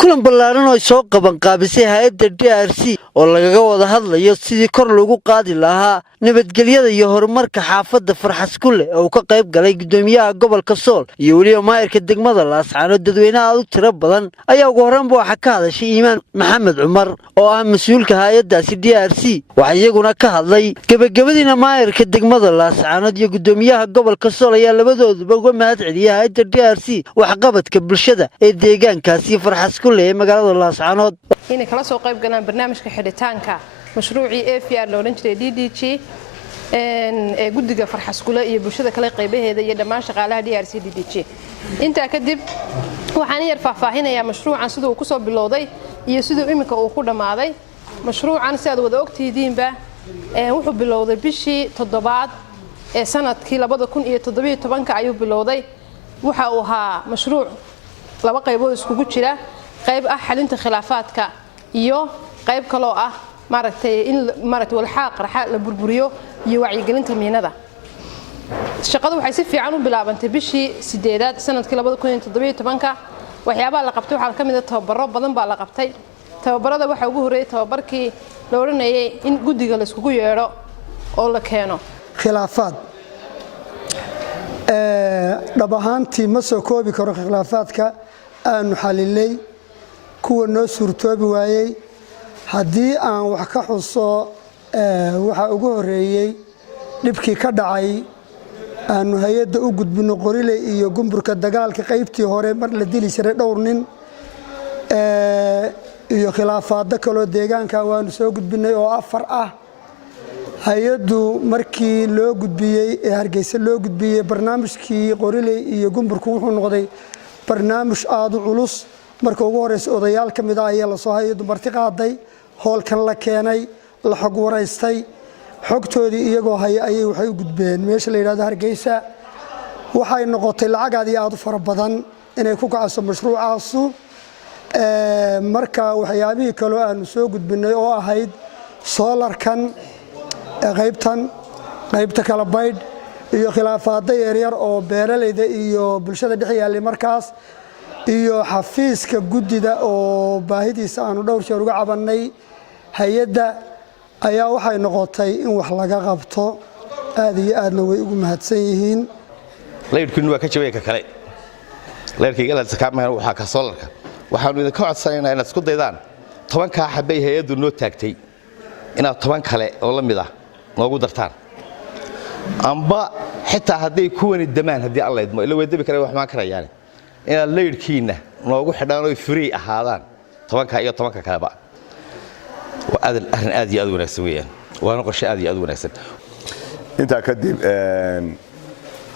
kulan ballaaran oo soo qaban qaabisay hay'adda DRC oo lagaga wada hadlayo sidii kor loogu qaadi lahaa nabadgelyada iyo horumarka xaafadda Farxaskulle oo ka qayb galay gudoomiyaha gobolka Sool iyo waliba maayirka degmada Laascaanood dadweynaha u tiro badan ayaa ugu horreynba waxa ka hadashay Iimaan Maxamed Cumar oo ah mas'uulka hay'addaasi DRC waxa iyaguna ka hadlay gabagabadiina maayirka degmada Laascaanood iyo gudoomiyaha gobolka Sool ayaa labadooduba uga mahadceliyay hay'adda DRC waxqabadka bulshada ee deegaankaasi Farxaskulle magaalada Laascaanood inay kala soo qayb galaan barnaamijka xidhitaanka mashruucii AFR loo oran jiray DDG ee guddiga Farxaskulle iyo bulshada kale qaybaheeda iyo dhammaan shaqaalaha DRC DDG inta kadib waxaan yar faahfaahinayaa mashruucan sidoo uu ku soo bilowday iyo sidoo imika uu ku dhamaaday mashruucan si aad wada ogtihiinba wuxuu bilowday bishii 7 ee sanadkii 2017 ayuu bilowday waxa uu ahaa mashruuc laba qaybood iskugu jira qayb ah xalinta khilaafaadka iyo qayb kale oo ah in walxaa qarxa la burburiyo iyo wacyigelinta miinada shaqadu waxay si fiican u bilaabantay bishii 8 sanadkii 2017 waxyaabaha la qabtay waxa ka mid ah tababaro badan baa la qabtay tababarada waxa ugu horeeyay tababarkii la oranayay in guddiga la iskugu yeero oo la keeno khilaafaad dhab ahaantii ma soo koobi karo khilaafaadka aanu xalilay kuwa noo suurtoobi waayay haddii aan wax ka xuso waxa ugu horeeyay dhibkii ka dhacay aanu hay'adda u gudbino qorile iyo gumburka dagaalka qaybtii hore mar la dili jiray dhowr nin iyo khilaafaadda kale deegaanka waanu soo gudbinay oo 4 ah hay'addu markii loo gudbiyay ee Hargeysa loo gudbiyay barnaamijkii qorile iyo gumburku wuxuu noqday barnaamij aad u culus marka ugu horeysay odayaal kamid ah ayaa la soo hay'addu marti qaaday hoolkan la keenay la xog wareystay xogtoodii iyagoo ayay waxay u gudbeen meesha la yiraahdo Hargeysa waxay noqotay lacag aad u fara badan inay ku kacso mashruucaasu marka waxyaabihii kale aanu soo gudbinay oo ahayd solarkan qaybta kala baydh iyo khilaafaadda yaryar oo beeralayda iyo bulshada dhex yaalay markaas iyo xafiiska guddida oo baahidiisa aanu dhowr jeer uga cabanay hay'adda ayaa waxay noqotay in wax laga qabto aad iyo aadna way ugu mahadsan yihiin leeydkii waa ka jabay ka kale leeydkii galad ka maahan waxa ka solarka waxaanu idin ka codsanaynaa inaad isku daydaan 10 ka xabay hay'addu noo taagtay inaad 10 kale oo la mid ah noogu dartaan amba xitaa haday kuwani damaan hadii alla idmo ila weedabi kare wax ma karayaan inaad leeydkiina noogu xidhaan oo free ahaadaan 10 ka iyo 10 kaleba waa arin aad iyo aad wanaagsan weeyaan waana qorshe aad iyo aad wanaagsan inta kadib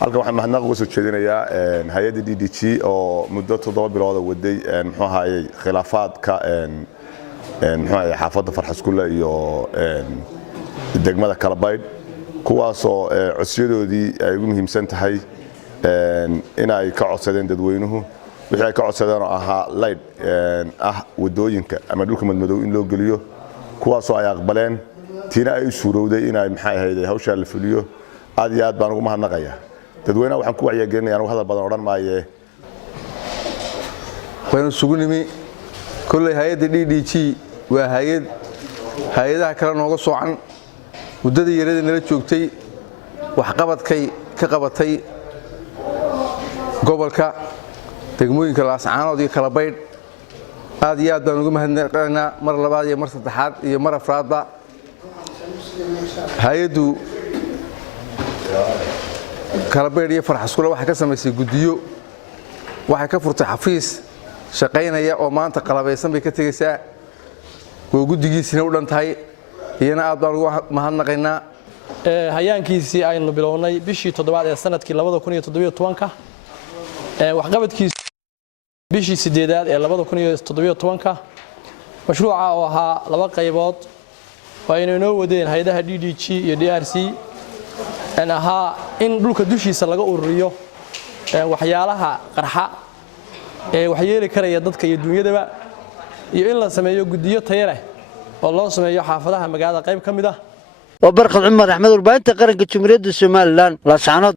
halka waxaan mahadnaq ugu soo jeedinayaa hay'adda DDG oo muddo 7 bilood waday muxuu ahaayay khilaafaadka muxuu ahaayay xaafadda Farxaskulle iyo degmada Kalabayd kuwaasoo codsiyadoodii ay ugu muhiimsan tahay in ay ka codsadeen dadweynuhu wixii ay ka codsadeen oo ahaa light wadooyinka ama dhulka madmadow in loo geliyo kuwaasoo ay aqbaleen tiina ay suurowday in ay maxay ahayd hawsha la fuliyo aad iyo aad baan ugu mahadnaqayaa dadweynaha waxaan ku wacyigelinayaa anigu hadal badan oran maaye waynu sugunimi kullay hay'adda DDG waa hay'adaha kale nooga soocan muddadii yarada nala joogtay waxqabadkay ka qabatay gobolka degmooyinka Laascaanood iyo Kalabaydh aad iyo aad baan ugu mahadnaqaynaa mar labaad iyo mar saddexaad iyo mar afraadba hay'addu Kalabaydh iyo Farxaskulle waxay ka samaysay guddiyo waxay ka furtay xafiis shaqaynaya oo maanta qalabeysan bay ka tagaysaa oo guddigiisina u dhantahay iyana aad baan ugu mahadnaqaynaa hayaankiisii aynu bilownay bishii 7 ee sanadkii 2017 waxqabadkiisa bishii 8 ee 2017 mashruuca oo ahaa laba qaybood oo ay noo wadeen hay'adaha DDG iyo DRC aan ahaa in dhulka dushiisa laga ururiyo waxyaalaha qarxa ee waxyeeli karaya dadka iyo dunyadaba iyo in la sameeyo guddiyo tayo leh oo loo sameeyo xaafadaha magaalada qayb kamid ah وبرقة عمر أحمد البانت قرن كتشمريد السومالان لا سعنود